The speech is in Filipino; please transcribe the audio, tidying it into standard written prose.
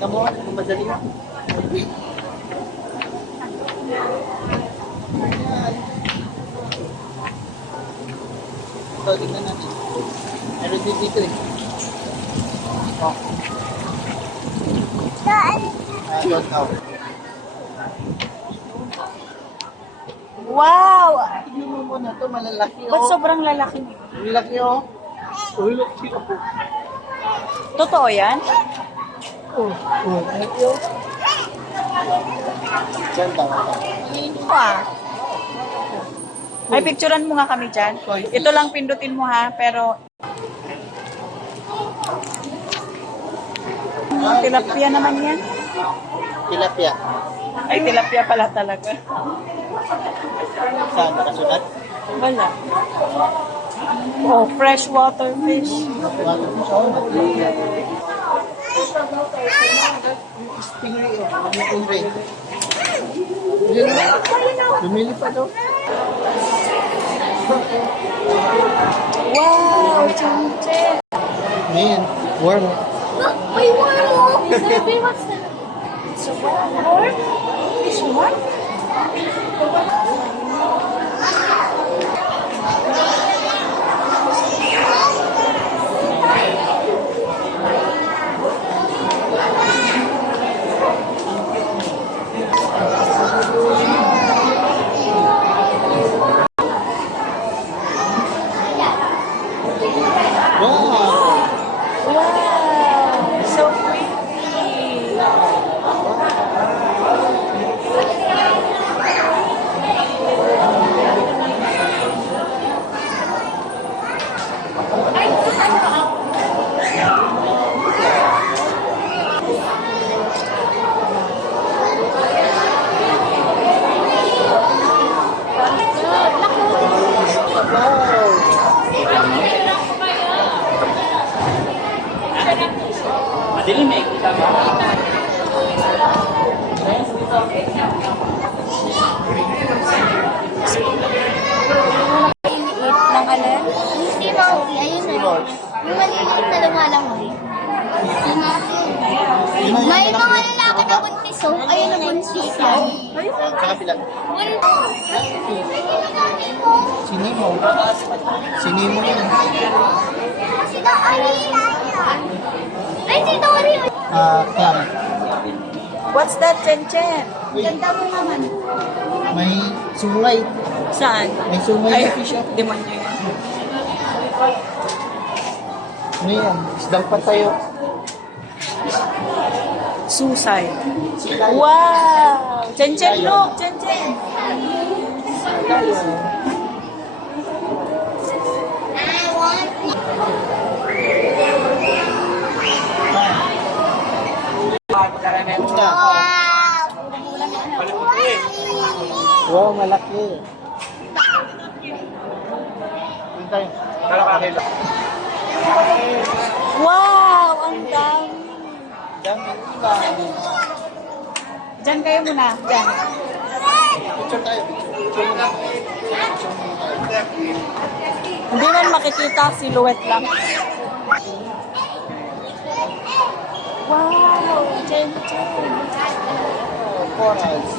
Kamu, madali mo. Ito, tingnan natin. Meron din dito eh. Oh. Doon, oh. Wow! Tingnan mo muna ito, malalaki oh. Ba't sobrang lalaki? Malalaki oh. Uy, laki ako. Totoo yan? Malaki oh. Diyan, tama. Ay, picturean mo nga kami dyan. Ito lang pindutin mo ha, pero... Tilapia naman yan. Tilapia. Ay, tilapia pala talaga. Saan? Nakasulat? Wala. Oh, freshwater fish. Stingray oh. Stingray. Lumili pa daw. Wow! Chinche! Ayan, warm. May worm mo! Sabi, what's that? It's a worm? Fish worm? Wow! Wow! So pretty! Madilim eh. Maliliit ng alin? Hindi mahuli. Ayun na. Yung maliliit na lumalangoy. May mga lalaki na buntis oh. Ayun na buntis yan. Sa kapila. Sinimo. Sinimo yan. Sino Ari? Ay, si Tori. Clam. What's that, Chen-Chen? Ganda mo naman. May sungay. Saan? May sungay Ay, na fish oh. demonyo yun. Ano yan? Isdang patayo. Susay. Wow! Chen-Chen, look! Chen-Chen! Wow, malaki. Tayo. Wow! Ang dami! Dami iba. Diyan kayo muna. Diyan. Picture tayo. Picture muna. Hindi man makikita, silhouette lang. Wow! Chen-Chen! Corals.